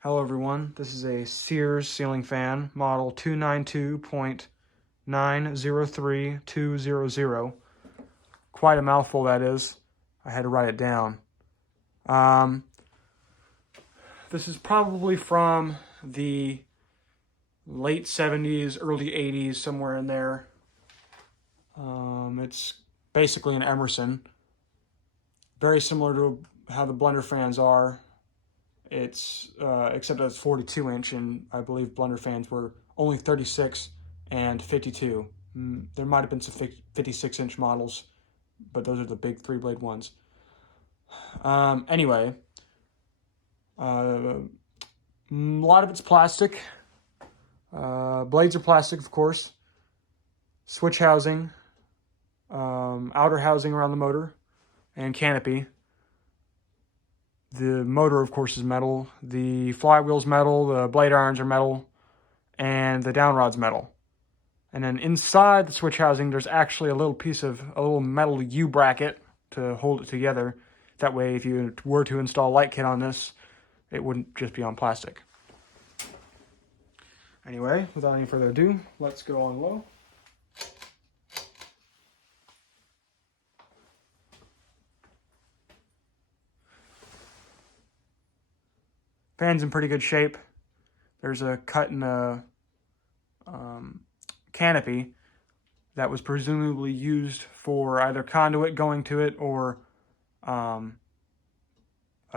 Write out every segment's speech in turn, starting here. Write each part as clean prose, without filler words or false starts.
Hello everyone, this is a Sears ceiling fan, model 292.903200. Quite a mouthful that is. I had to write it down. This is probably from the late 70s, early 80s, somewhere in there. It's basically an Emerson. Very similar to how the blender fans are. It's except that it's 42 inch, and I believe blender fans were only 36 and 52. There might have been some 56 inch models, but those are the big 3-blade ones. Anyway, a lot of it's plastic. Blades are plastic, of course. Switch housing, outer housing around the motor, and canopy. The motor, of course, is metal. The flywheel's metal. The blade irons are metal. And the downrod's metal. And then inside the switch housing, there's actually a little metal U-bracket to hold it together. That way, if you were to install a light kit on this, it wouldn't just be on plastic. Anyway, without any further ado, let's go on low. Fan's in pretty good shape. There's a cut in the canopy that was presumably used for either conduit going to it or a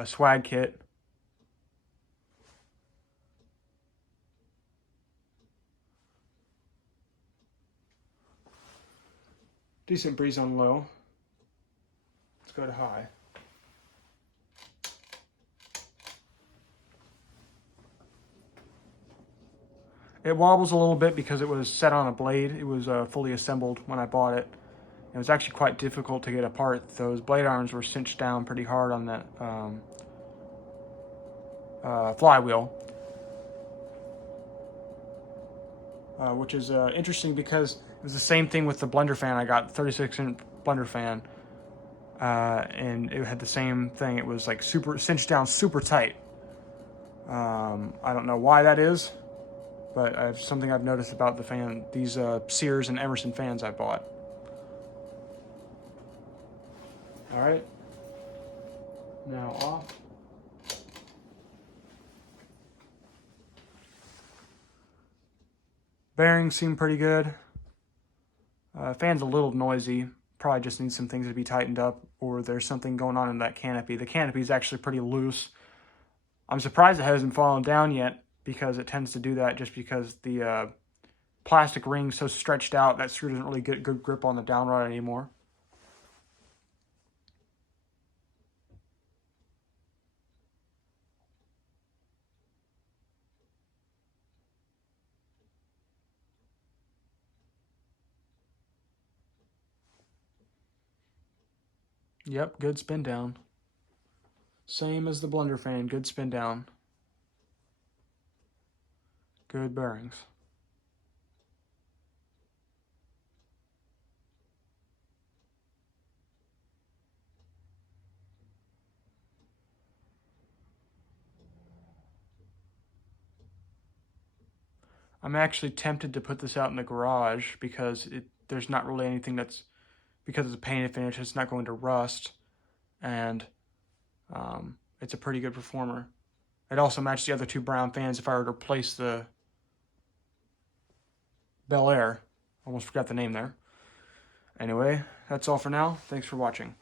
swag kit. Decent breeze on low. Let's go to high. It wobbles a little bit because it was set on a blade. It was fully assembled when I bought it. It was actually quite difficult to get apart. Those blade irons were cinched down pretty hard on that flywheel. Which is interesting because it was the same thing with the blender fan I got, 36-inch blender fan. And it had the same thing. It was like super cinched down super tight. I don't know why that is. But it's something I've noticed about the fan, these Sears and Emerson fans I bought. All right, now off. Bearings seem pretty good. Fan's a little noisy. Probably just needs some things to be tightened up, or there's something going on in that canopy. The canopy is actually pretty loose. I'm surprised it hasn't fallen down yet, because it tends to do that just because the plastic ring's so stretched out that screw doesn't really get good grip on the downrod anymore. Yep, good spin down. Same as the blender fan, good spin down. Good bearings. I'm actually tempted to put this out in the garage because there's not really anything that's, because it's a painted finish, it's not going to rust, and it's a pretty good performer. It also matched the other two brown fans if I were to replace the Bel Air. Almost forgot the name there. Anyway, that's all for now. Thanks for watching.